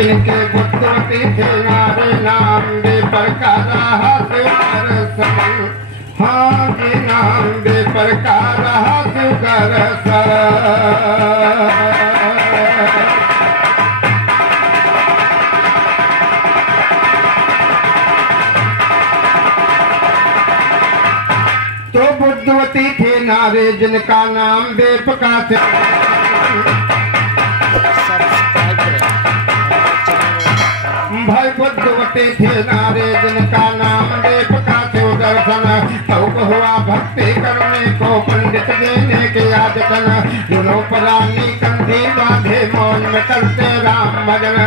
इनके बुद्धवती थे नारे नाम बे प्रकार हाँ जी नाम बे प्रकार सुगर तो बुद्धवती थे नारे जिनका नाम बेपका थे भाई बुद्धवती थे नारे जिनका नाम बेपका थे दर्शन तौक हुआ भक्ति करने को पंडित देने के याजकन दोनों परानी कंधी बांधे मौन में करते राम भजन।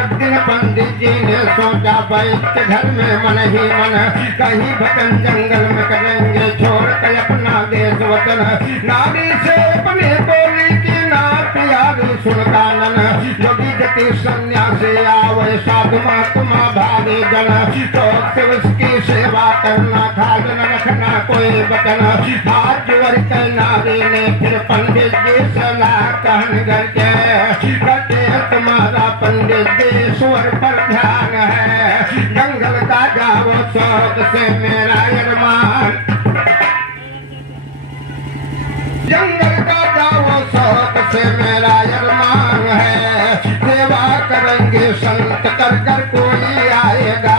एक दिन पंडित जी ने सोचा बैठ के घर में मन ही मन कहीं भजन जंगल में करेंगे छोड़ कर अपना देश वतन। नारी से अपने बोली की नाथ यार सुन कानन योगी जति सन्यासी आवे साधु महात्मा भारी जन तो उसकी सेवा करना खाद न रखना कोई बचन। हाथ जोड़ कर नारी ने फिर पंडित जी सलाह कहन करके कहते तुम्हारा पंडित जी स्वर पर ध्यान है जंगल का जाओ शौक से मेरा अरमान जंगल का जाओ शौक से मेरा अरमान है सेवा करेंगे संत कर कर कोई आएगा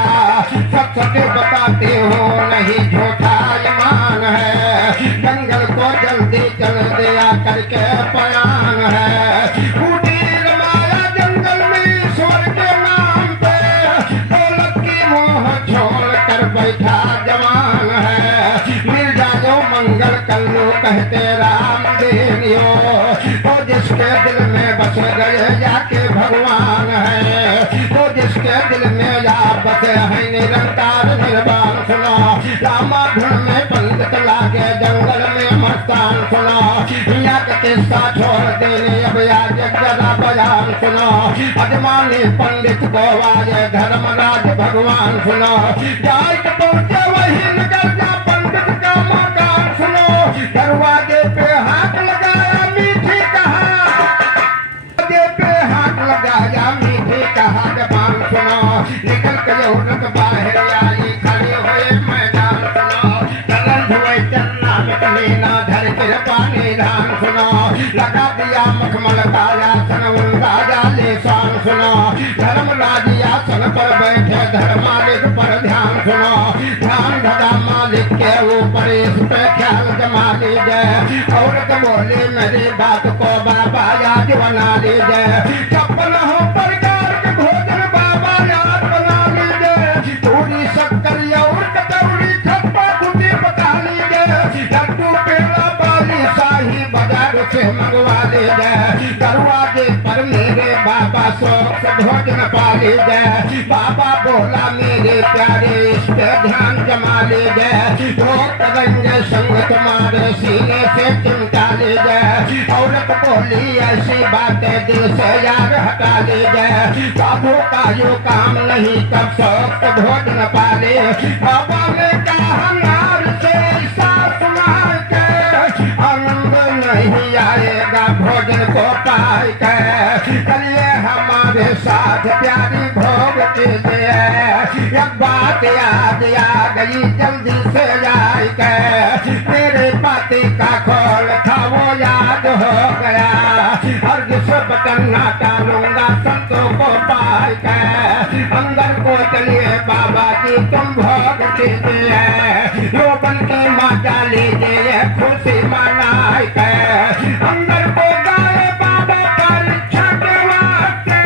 सच सच बताते हो नहीं झूठा ईमान है जंगल को जल्दी चल दिया करके पयान है कुटीर माया जंगल में ईश्वर के नाम पे दौलत की मोह छोड़ कर बैठा जवान है मिल जाओ मंगल कल्लू कहते राम देनियो तो जिसके दिल में बस गए जाके भगवान है तो जिसके दिल में या बसे है निरंकार निर्वाण सुनो रामा धुन में पंडित लागे जंगल में मस्तान सुनो यहाँ का किस्सा छोड़ देने अब आज जरा बयान सुनो अजमानी पंडित को वाजे धर्मराज भगवान सुनो जाए पहुंचे वही निकल जा पंडित का मकान सुनो दरवाजे पे हाथ लगाया मीठी कहा दरवाजे पे हाथ लगाया मीठी कहा जबान सुनो निकल कर औरत बाहर आई खड़े हुए मैदान सुनो कलर धुए चन्ना लेना धर के पानी धान सुनो लगा दिया मखमल काया सन राजा ले शान सुनो धर्मराज आसन पर बैठे धर्मालिक पर ध्यान सुनो ध्यान धरा मालिक के ऊपर इस पे ख्याल जमा लीजिए औरत बोली मेरी बात को बाबा याद बना लीजिए छप्पन हो प्रकार के भोजन बाबा याद बना लीजिए पूरी शक्कर और कचौड़ी छप्पा खुदी पका लीजिए लड्डू पेड़ा बाली शाही बाजार से मंगवा लीजिए दरवाजे पर मेरे बाबा शौक से भोजन पा लीजिए बाबा बोला मेरे प्यारे इस पे ध्यान जमा लीजिए रोक रंगे संग तुम्हारे सीने से चिमटा लीजिए औरत बोली ऐसी बातें दिल से यार हटा लीजिए बाबू का जो काम नहीं तब शौक से भोजन पा ले बाबा ने कहा नार से ऐसा सुना के आनंद नहीं आएगा भोजन को पाई के चलिए हमारे साथ प्यारी भोग कीजिए एक बात याद आ गई जल्दी से जाए के मेरे पति का खोल था वो याद हो गया और जिस बटन ना डालूंगा संतों को पाई के अंदर को चलिए बाबा जी तुम भोग कीजिए लोगन की माता लीजिए खुशी मनाए के अंदर को गाए बाबा परीक्षा के वास्ते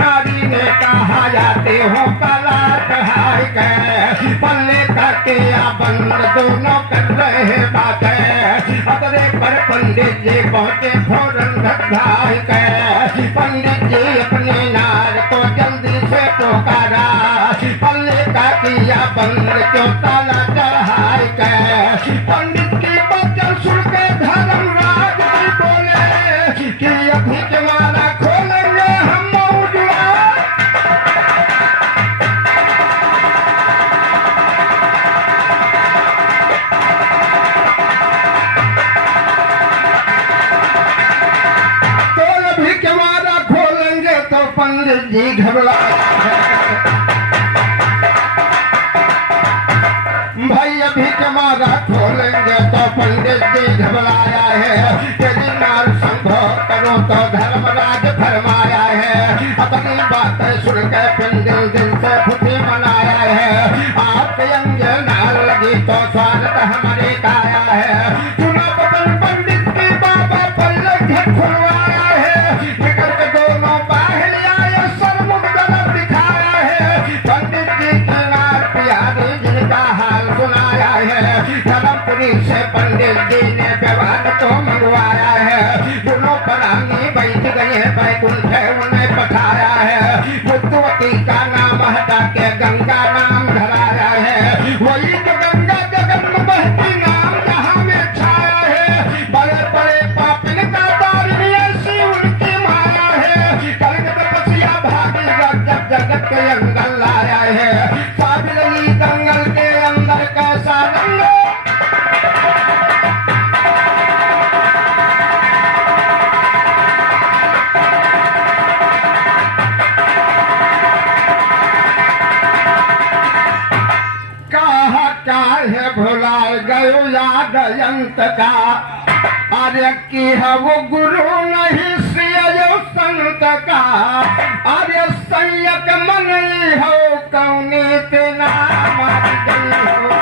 नारी ने कहा जाते हो कला चढ़ाई के पल्ले करके बंद दोनों कर रहे बातें अतरे पर पंडित जी पहुंचे फौरन धक्काई के पंडित जी अपने नार को जल्दी से पुकारा पल्ले का किया बंद क्यों ताला चढ़ाई के पंडित की बच्चन सुन के धर्मराज जी बोले कि अभी तुम्हारा खोलेंगे हम मौजूदा तो अभी तुम्हारा खोलेंगे तो पंडित जी घबराया भाई अभी जमाना खोलेंगे तो पंडित जी घबराया है तेरी नार संभव करो तो धर्मराज फरमाया है अपनी बातें सुन के पंडित दिल से खुशी मनाया है आपके अंगे नार लगी तो स्वागत हमारे काया है सुना बदन पंडित की बाबा पल्ले खुलवाया है निकल के दोनों बाहर आए सरमुख गलत दिखाया है पंडित जी की नार प्यारी जिनका हाल सुनाया है धर्मपुरी से पंडित जी ने व्यवहार तो मंगवाया है दोनों परानी बैठ गए बैकुंठ उन्हें पठाया है बुद्धवती का नाम हटा के गंगा नाम धराया है वही तो गंगा जगन में बहती नाम जहाँ में छाया है बड़े बड़े पापिन का तारिणी ऐसी उनकी माया है कलग तपस्या भागी जब जगत के अंदर लाया है साबिलगी दंगल के अंदर कैसा रंग है भुला गयो याद अंत का अरे की है वो गुरु नहीं सियो संत का अरे संयत मन हो कौनी तेना मारी गई हो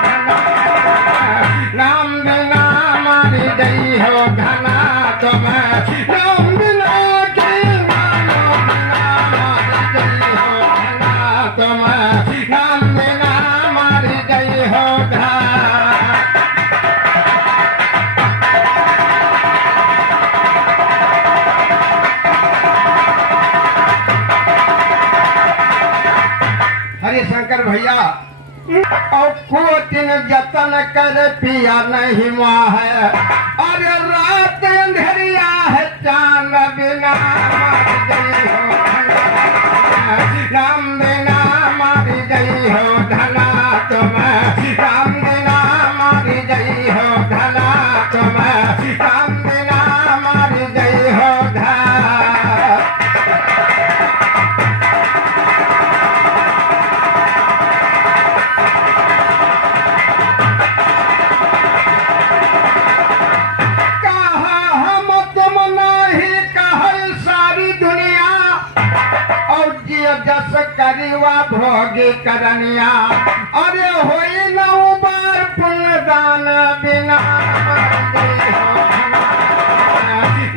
नाम बिना मारी गई हो घना तुम नाम बिना की मानो बिना मारी गई हो घना तुम नाम बिना मारी गई हो शंकर भैया और कोटिन जतन कर पिया नहीं माँ है अरे रात अंधेरिया है चांद बिना मारी गई हो राम बिना मारी गई हो धना तुम राम बिना मारी गई हो धना तुम राम बिना मारी गई हो जस करीवा भोगी करनिया अरे होई नौ बार पुण्य दान बिना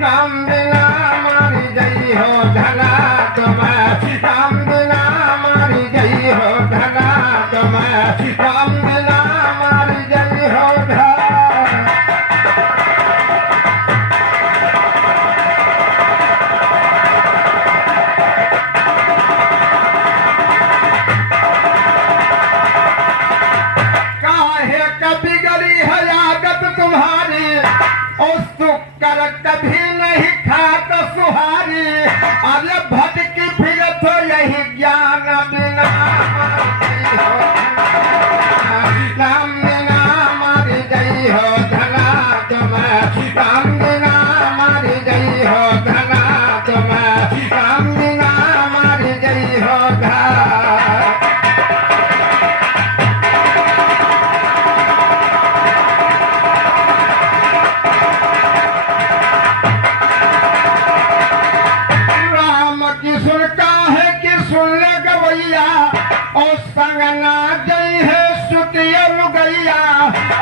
राम बिना मारी गई हो धना तुम राम बिना मारी गई हो धना तुम राम बिना मारी गई हो धना कभी नहीं खात सुहारी अरे भटकी फिर तो यही ज्ञान बिना राम बिना मारी गई हो धना तुम राम बिना मारी गई हो धना तुम राम बिना मारी गई हो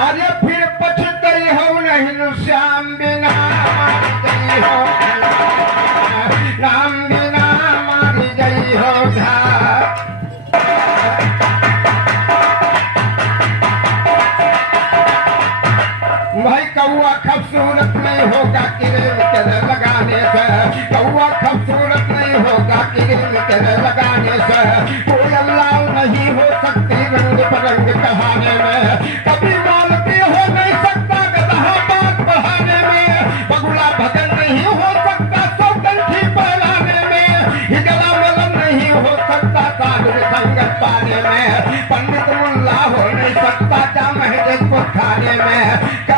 अरे फिर पछतई हो नहीं श्याम बिना मारी गई हो राम बिना मारी गई हो भाई कौआ खूबसूरत नहीं होगा किरण के लगाने से कौआ खूबसूरत नहीं होगा किरण के लगाने से कोई अल्लाह नहीं हो सकती रंग परंग कहाने में कभी मालती हो नहीं सकता गधा बात बहाने में बगुला भजन नहीं हो सकता सौगंधी पहलाने में हिजला मलन नहीं हो सकता साधु संगत पाने में पंडित मुल्ला हो नहीं सकता जा महजिद को खाने में